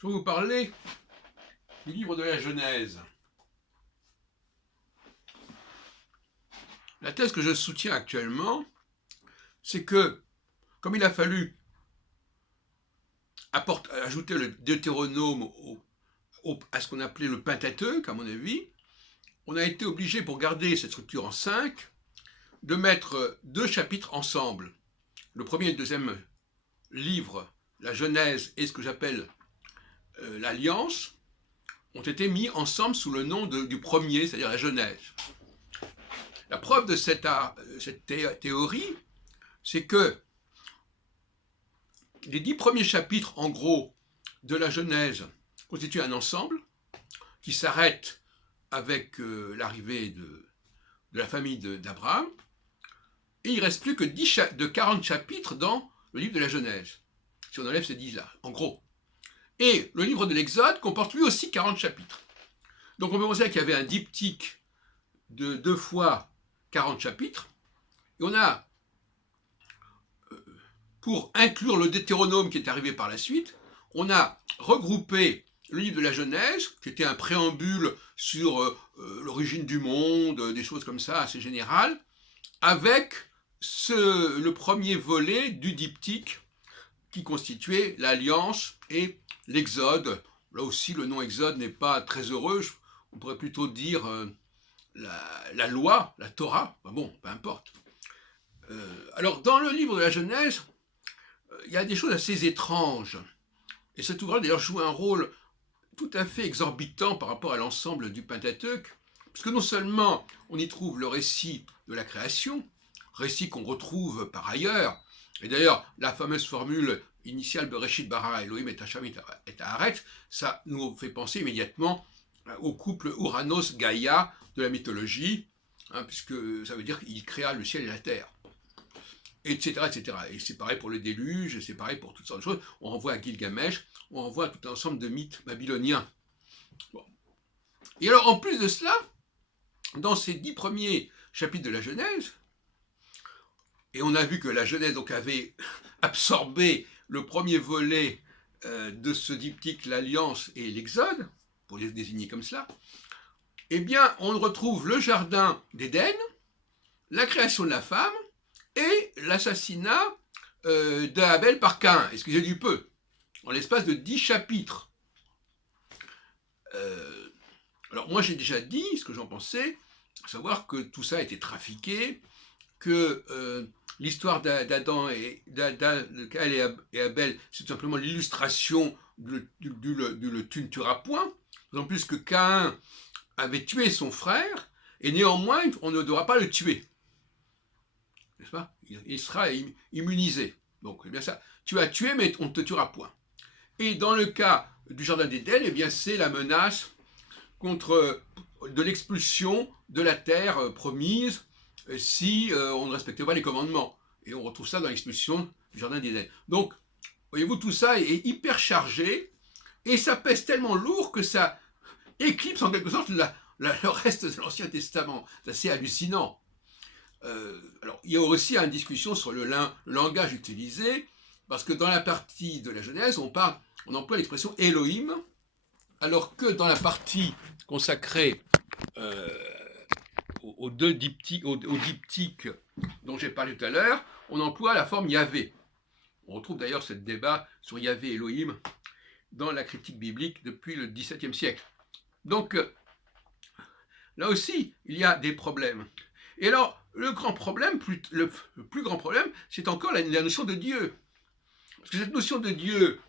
Je vais vous parler du livre de la Genèse. La thèse que je soutiens actuellement, c'est que, comme il a fallu ajouter le Deutéronome à ce qu'on appelait le Pentateuque, à mon avis, on a été obligé, pour garder cette structure en 5, de mettre 2 chapitres ensemble. Le premier et le deuxième livre, la Genèse et ce que j'appelle l'Alliance, ont été mis ensemble sous le nom du premier, c'est-à-dire la Genèse. La preuve de cette théorie, c'est que les 10 premiers chapitres, en gros, de la Genèse constituent un ensemble qui s'arrête avec l'arrivée de la famille d'Abraham, et il ne reste plus que 40 chapitres dans le livre de la Genèse, si on enlève ces 10-là, en gros. Et le livre de l'Exode comporte lui aussi 40 chapitres. Donc on peut penser qu'il y avait un diptyque de 2 fois 40 chapitres, et on a, pour inclure le Deutéronome qui est arrivé par la suite, on a regroupé le livre de la Genèse, qui était un préambule sur l'origine du monde, des choses comme ça assez générales, avec le premier volet du diptyque qui constituait l'Alliance et l'Exode. Là aussi, le nom Exode n'est pas très heureux, on pourrait plutôt dire la loi, la Torah, enfin bon, peu importe. Alors, dans le livre de la Genèse, il y a des choses assez étranges. Et cet ouvrage, d'ailleurs, joue un rôle tout à fait exorbitant par rapport à l'ensemble du Pentateuque, puisque non seulement on y trouve le récit de la création, récit qu'on retrouve par ailleurs, et d'ailleurs, la fameuse formule initiale Bereshit bara Elohim et Hashem et Haaretz, ça nous fait penser immédiatement au couple Uranos-Gaïa de la mythologie, puisque ça veut dire qu'il créa le ciel et la terre, etc., etc. Et c'est pareil pour le déluge, et c'est pareil pour toutes sortes de choses. On renvoie à Gilgamesh, on renvoie à tout un ensemble de mythes babyloniens. Bon. Et alors, en plus de cela, dans ces 10 premiers chapitres de la Genèse, et on a vu que la Genèse donc avait absorbé le premier volet de ce diptyque, l'Alliance et l'Exode, pour les désigner comme cela, eh bien, on retrouve le jardin d'Éden, la création de la femme et l'assassinat d'Abel par Caïn, excusez du peu, en l'espace de 10 chapitres. Alors moi j'ai déjà dit ce que j'en pensais, à savoir que tout ça a été trafiqué, que l'histoire d'Adam de Caïn et Abel, c'est tout simplement l'illustration du tu ne tueras point, d'autant plus que Caïn avait tué son frère, et néanmoins on ne devra pas le tuer. N'est-ce pas? Il sera immunisé. Donc, eh bien ça, tu as tué, mais on ne te tuera point. Et dans le cas du jardin d'Éden, eh bien c'est la menace de l'expulsion de la terre promise si on ne respectait pas les commandements. Et on retrouve ça dans l'expulsion du jardin d'Éden. Donc, voyez-vous, tout ça est hyper chargé, et ça pèse tellement lourd que ça éclipse en quelque sorte le reste de l'Ancien Testament. C'est assez hallucinant. Alors, il y a aussi une discussion sur le langage utilisé, parce que dans la partie de la Genèse, on emploie l'expression Elohim, alors que dans la partie consacrée aux diptyques dont j'ai parlé tout à l'heure, on emploie la forme Yahvé. On retrouve d'ailleurs ce débat sur Yahvé Elohim dans la critique biblique depuis le XVIIe siècle. Donc, là aussi, il y a des problèmes. Et alors, le plus grand problème, c'est encore la notion de Dieu. Parce que cette notion de Dieu,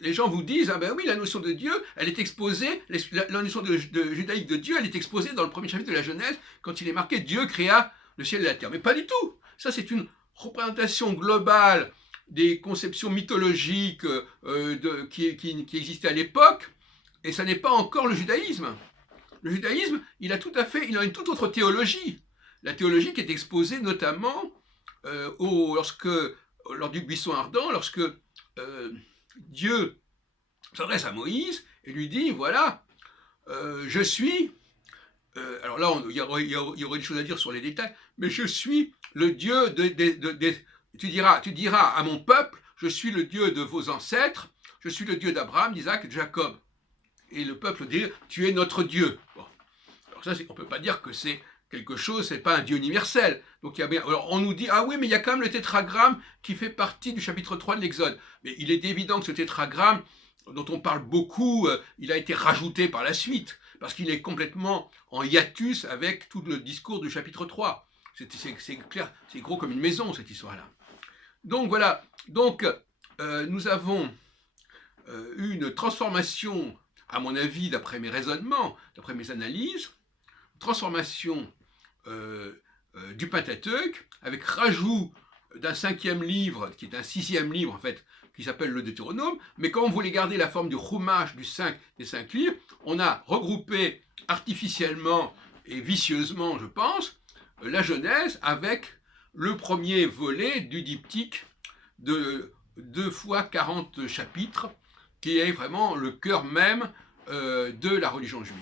les gens vous disent, ah ben oui, la notion de Dieu, elle est exposée, la notion judaïque de Dieu, elle est exposée dans le premier chapitre de la Genèse, quand il est marqué Dieu créa le ciel et la terre. Mais pas du tout. Ça, c'est une représentation globale des conceptions mythologiques qui existaient à l'époque, et ça n'est pas encore le judaïsme. Le judaïsme, il a une toute autre théologie. La théologie qui est exposée notamment lors du buisson ardent, lorsque Dieu s'adresse à Moïse et lui dit, voilà, je suis, alors là il y aurait des choses à dire sur les détails, mais je suis le Dieu tu diras à mon peuple, je suis le Dieu de vos ancêtres, je suis le Dieu d'Abraham, d'Isaac et de Jacob. Et le peuple dit, tu es notre Dieu. Bon. Alors ça, on ne peut pas dire que c'est quelque chose, c'est pas un Dieu universel. Donc il y a bien, alors on nous dit, ah oui, mais il y a quand même le tétragramme qui fait partie du chapitre 3 de l'Exode. Mais il est évident que ce tétragramme, dont on parle beaucoup, il a été rajouté par la suite, parce qu'il est complètement en hiatus avec tout le discours du chapitre 3. C'est clair, c'est gros comme une maison, cette histoire-là. Donc voilà, donc nous avons eu une transformation, à mon avis, d'après mes raisonnements, d'après mes analyses, transformation du Pentateuque, avec rajout d'un 5e livre, qui est un 6e livre en fait, qui s'appelle le Deutéronome, mais quand on voulait garder la forme du Chumash des 5 livres, on a regroupé artificiellement et vicieusement, je pense, la Genèse avec le premier volet du diptyque de 2 fois 40 chapitres, qui est vraiment le cœur même de la religion juive.